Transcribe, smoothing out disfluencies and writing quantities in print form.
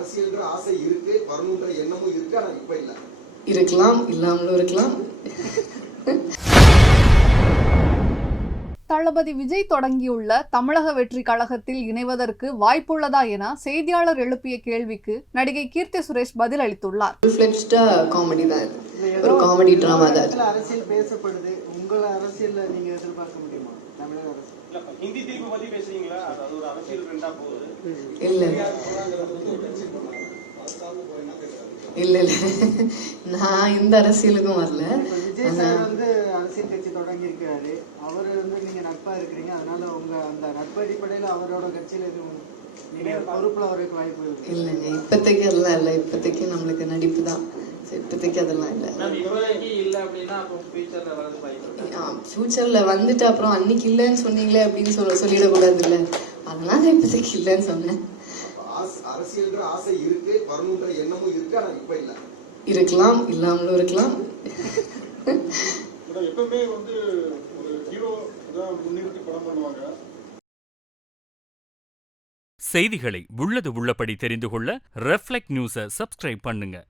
அரசியல்ன்ற ஆசை இருக்கு, வரணுன்ற எண்ணமும் இருக்கு, ஆனா இப்ப இல்ல. இருக்கலாம், இல்லாமலும் இருக்கலாம். தளபதி விஜய் தொடங்கியுள்ள தமிழக வெற்றி கழகத்தில் இணைவதற்கு வாய்ப்புள்ளதா என செய்தியாளர் எழுப்பிய கேள்விக்கு நடிகை கீர்த்தி சுரேஷ் பதில் அளித்துள்ளார். காமெடி தான், ஒரு காமெடி டிராமா தான். அரசியல் பேசப்படுது, உங்கள அரசியல்ல நீங்க எதிர்பார்க்க முடியுமா? தமிழக அரசியல் ஹிந்தி தீர்ப்பு பத்தி பேசுறீங்களா? அது ஒரு அரசியல் ரெண்டா போகுது. இல்ல இல்ல இல்ல, நான் இந்த அரசியலுக்கும் வரல. விஜய் சார் வந்து அரசியல் கட்சி தொடங்கி இருக்காரு, அவரு வந்து நீங்க நட்பா இருக்கிறீங்க, அதனால உங்க அந்த நட்பு அடிப்படையில அவரோட கட்சியில எதுவும் நீங்க பொறுப்புல வரதுக்கு வாய்ப்பு இருக்கு? இல்லைங்க, இப்போதைக்கு அதெல்லாம் இல்லை. இப்போதைக்கு நம்மளுக்கு நடிப்பு தான். இப்போதைக்கு அதெல்லாம் இல்லை. ஃபியூச்சர்ல வந்துட்டு அப்புறம் அன்னைக்கு இல்லைன்னு சொன்னீங்களே அப்படின்னு சொல்லிடக்கூடாது இல்ல, அதனால இப்போதைக்கு இல்லைன்னு சொன்னேன். அரசியல்ன்ற ஆசை இருக்கு, வரணுன்ற எண்ணமும் இருக்கு, ஆனா இப்ப இல்ல. இருக்கலாம், இல்லாமலும் இருக்கலாம். எப்பவுமே வந்து ஒரு ஹீரோ தான் முன்னிறுத்தி படம் பண்ணுவாங்க. செய்திகளை உள்ளது உள்ளபடி தெரிந்து கொள்ள ரெஃப்ளெக்ட் நியூஸை சப்ஸ்கிரைப் பண்ணுங்க.